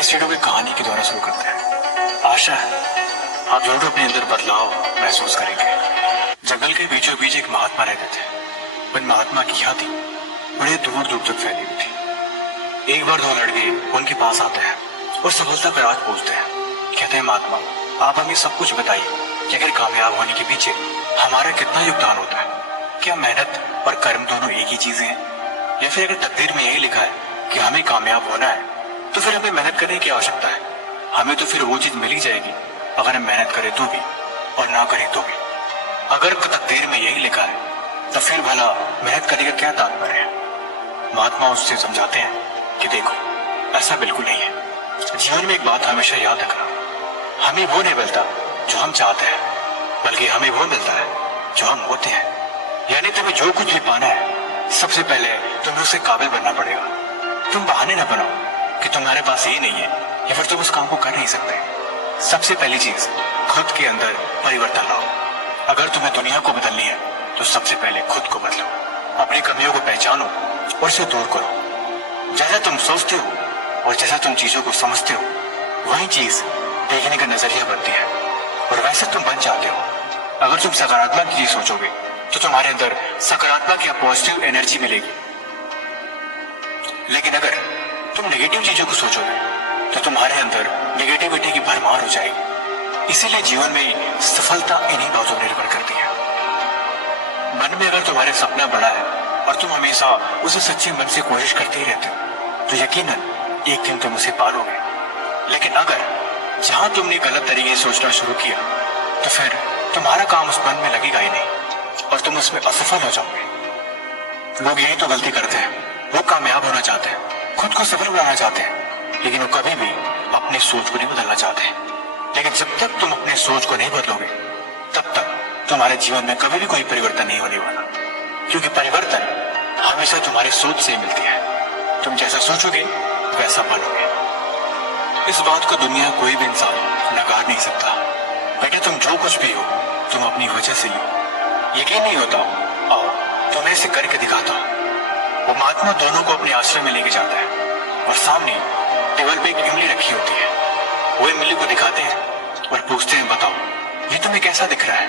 इस वीडियो की कहानी के द्वारा शुरू करते हैं। आशा है आप जरूर अपने अंदर बदलाव महसूस करेंगे। जंगल के बीचों बीच एक महात्मा रहते थे। उन महात्मा की ख्याति बड़े दूर दूर तक फैली हुई थी। एक बार दो लड़के उनके पास आते हैं और सफलता का राज पूछते हैं। कहते हैं, महात्मा आप हमें सब कुछ बताइए कि अगर कामयाब होने के पीछे हमारा कितना योगदान होता है। क्या मेहनत और कर्म दोनों एक ही चीजें हैं, या फिर अगर तकदीर में यही लिखा है कि हमें कामयाब होना है तो फिर हमें मेहनत करने की आवश्यकता है। हमें तो फिर वो चीज मिल ही जाएगी अगर हम मेहनत करें तो भी और ना करें तो भी। अगर तकदीर में यही लिखा है तो फिर भला मेहनत करने का क्या तात्पर्य है। महात्मा उससे समझाते हैं कि देखो, ऐसा बिल्कुल नहीं है। जीवन में एक बात हमेशा याद रखना, हमें वो नहीं मिलता जो हम चाहते हैं, बल्कि हमें वो मिलता है जो हम होते हैं। यानी तुम्हें जो कुछ भी पाना है सबसे पहले तुम्हें उससे काबिल बनना पड़ेगा। तुम बहाने ना बनाओ कि तुम्हारे पास ये नहीं है या फिर तुम उस काम को कर नहीं सकते। सबसे पहली चीज, खुद के अंदर परिवर्तन लाओ। अगर तुम्हें दुनिया को बदलनी है तो सबसे पहले खुद को बदलो। अपनी कमियों को पहचानो और उसे दूर करो। जैसा तुम सोचते हो और जैसा तुम चीजों को समझते हो वही चीज देखने का नजरिया बनती है और वैसे तुम बन जाते हो। अगर तुम सकारात्मक चीज सोचोगे तो तुम्हारे अंदर सकारात्मक या पॉजिटिव एनर्जी मिलेगी। लेकिन अगर तुम नेगेटिव चीजों को सोचोगे तो तुम्हारे अंदर नेगेटिविटी की भरमार हो जाएगी। इसीलिए जीवन में सफलता इन्हीं बातों पर निर्भर करती है। मन में अगर तुम्हारे सपना बड़ा है और तुम हमेशा उसे सच्चे मन से कोशिश करते ही रहते हो तो यकीनन एक दिन तुम उसे पालोगे। लेकिन अगर जहां तुमने गलत तरीके से सोचना शुरू किया तो फिर तुम्हारा काम उस मन में लगेगा ही नहीं और तुम उसमें असफल हो जाओगे। लोग यही तो गलती करते हैं। वो कामयाब होना चाहते हैं, खुद को सफल बनाना चाहते हैं, लेकिन वो कभी भी अपनी सोच को नहीं बदलना चाहते। लेकिन जब तक तुम अपनी सोच को नहीं बदलोगे तब तक तुम्हारे जीवन में कभी भी कोई परिवर्तन नहीं होने वाला, क्योंकि परिवर्तन हमेशा तुम्हारी सोच से मिलती है। तुम जैसा सोचोगे वैसा बनोगे। इस बात को दुनिया कोई भी इंसान नकार नहीं सकता। बेटे, तुम जो कुछ भी हो तुम अपनी वजह से ही हो। यकीन नहीं होता? आओ तुम्हें इसे करके दिखाता हूं। वो महात्मा दोनों को अपने आश्रम में लेके जाता है और सामने टेबल पे एक इमली रखी होती है। वो इमली को दिखाते हैं और पूछते हैं, बताओ ये तुम्हें कैसा दिख रहा है।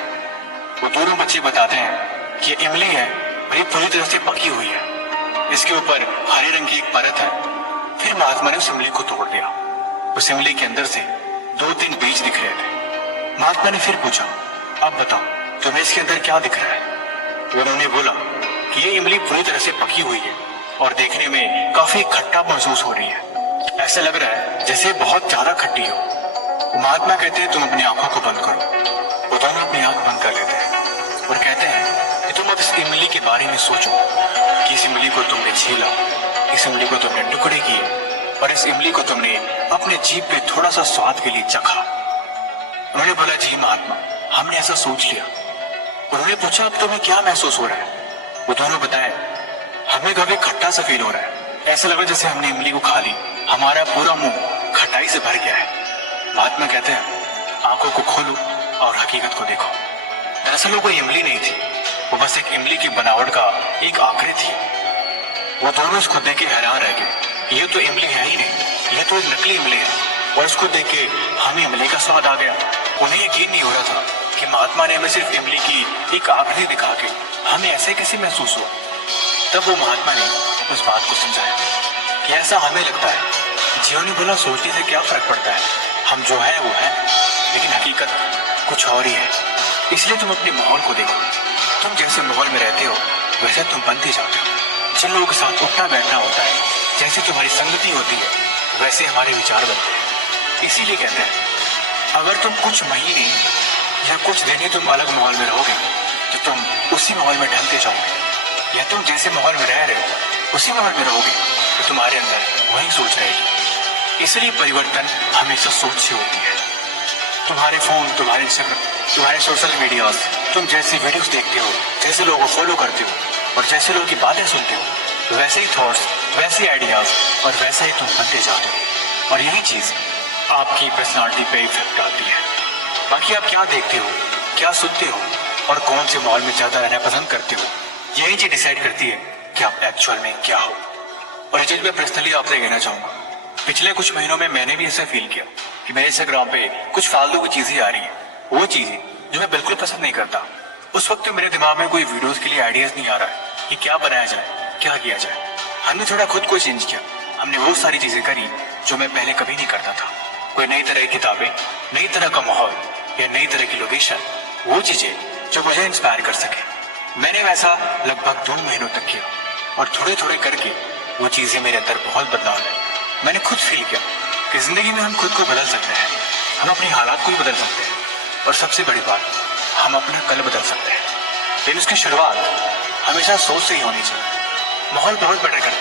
वो दोनों बच्चे बताते हैं कि ये इमली है और ये पूरी तरह से पकी हुई है। इसके ऊपर हरे रंग की एक परत है। फिर महात्मा ने उस इमली को तोड़ दिया। उस इमली के अंदर से 2-3 बीज दिख रहे थे। महात्मा ने फिर पूछा, अब बताओ तुम्हें इसके अंदर क्या दिख रहा है। उन्होंने बोला कि ये इमली पूरी तरह से पकी हुई है और देखने में काफी खट्टा महसूस हो रही है। ऐसा लग रहा है जैसे बहुत ज्यादा खट्टी हो। महात्मा कहते हैं, तुम अपनी आंखों को बंद करो। वो दोनों अपनी आंख बंद कर लेते हैं और कहते हैं कि तुम अब इस इमली के बारे में सोचो कि इस इमली को तुमने छीला, इस इमली को तुमने टुकड़े किए और इस इमली को तुमने अपने जीभ पे थोड़ा सा स्वाद के लिए चखा। उन्होंने बोला, जी महात्मा, हमने ऐसा सोच लिया। उन्होंने पूछा, अब तुम्हें क्या महसूस हो रहा है। वो दोनों बताए, हमें कभी खट्टा सा फील हो रहा है। ऐसा लग रहा है जैसे हमने इमली को खा ली, हमारा पूरा मुंह खटाई से भर गया है। महात्मा कहते हैं, आंखों को खोलो और हकीकत को देखो। दरअसल वो कोई इमली नहीं थी, वो बस एक इमली की बनावट का एक आकृति थी। वो दोनों उसको देख के हैरान रह गए। ये तो इमली है ही नहीं, ये तो एक नकली इमली है। और उसको देख के हमें इमली का स्वाद आ गया। उन्हें यकीन नहीं हो रहा था कि महात्मा ने हमें सिर्फ इमली की एक आकृति दिखा के हमें ऐसे कैसे महसूस हुआ। तब वो महात्मा ने उस बात को समझाया कि ऐसा हमें लगता है। जीवन ने बोला, सोचने से क्या फर्क पड़ता है, हम जो है वो है, लेकिन हकीकत कुछ और ही है। इसलिए तुम अपने माहौल को देखो। तुम जैसे माहौल में रहते हो वैसे तुम बनते जाते हो। जिन लोगों के साथ उठना बैठना होता है, जैसे तुम्हारी संगति होती है वैसे हमारे विचार बनते हैं। इसीलिए कहते हैं, अगर तुम कुछ महीने या कुछ दिन ही तुम अलग माहौल में रहोगे तो तुम उसी माहौल में ढलते जाओगे, या तुम जैसे माहौल में रह रहे हो उसी माहौल में रहोगे तो तुम्हारे अंदर वही सोच रहेगी। इसलिए परिवर्तन हमेशा सोच से होती है। तुम्हारे फोन, तुम्हारे इंस्टाग्राम, तुम्हारे सोशल मीडिया, तुम जैसे वीडियोस देखते हो, जैसे लोगों को फॉलो करते हो और जैसे लोगों की बातें सुनते हो, वैसे ही थॉट्स, वैसे आइडियाज और वैसे ही तुम बनते जाते हो। और यही चीज आपकी पर्सनालिटी पे इफेक्ट डालती है। बाकी आप क्या देखते हो, क्या सुनते हो और कौन से माहौल में ज्यादा रहना पसंद करते हो, यही चीज डिसाइड करती है कि आप एक्चुअल में क्या हो। और ये चीज मैं पर्सनली आपसे कहना चाहूंगा पिछले कुछ महीनों में मैंने भी ऐसा फील किया कि मेरे इंस्टाग्राम पे कुछ फालतू की चीजें आ रही हैं, वो चीजें जो मैं बिल्कुल पसंद नहीं करता। उस वक्त मेरे दिमाग में कोई वीडियोस के लिए आइडियाज नहीं आ रहा है कि क्या बनाया जाए, क्या किया जाए। हमने थोड़ा खुद को चेंज किया। हमने वो सारी चीजें करी जो मैं पहले कभी नहीं करता था। कोई नई तरह की किताबें, नई तरह का माहौल या नई तरह की लोकेशन, वो चीजें जो मुझे इंस्पायर कर सके। मैंने वैसा लगभग 2 महीनों तक किया और थोड़े थोड़े करके वो चीजें मेरे अंदर बहुत बदलाव लाई। मैंने खुद फील किया कि जिंदगी में हम खुद को बदल सकते हैं, हम अपनी हालात को भी बदल सकते हैं और सबसे बड़ी बात, हम अपना कल बदल सकते हैं। लेकिन उसकी शुरुआत हमेशा सोच से ही होनी चाहिए। माहौल बहुत मैटर करता है।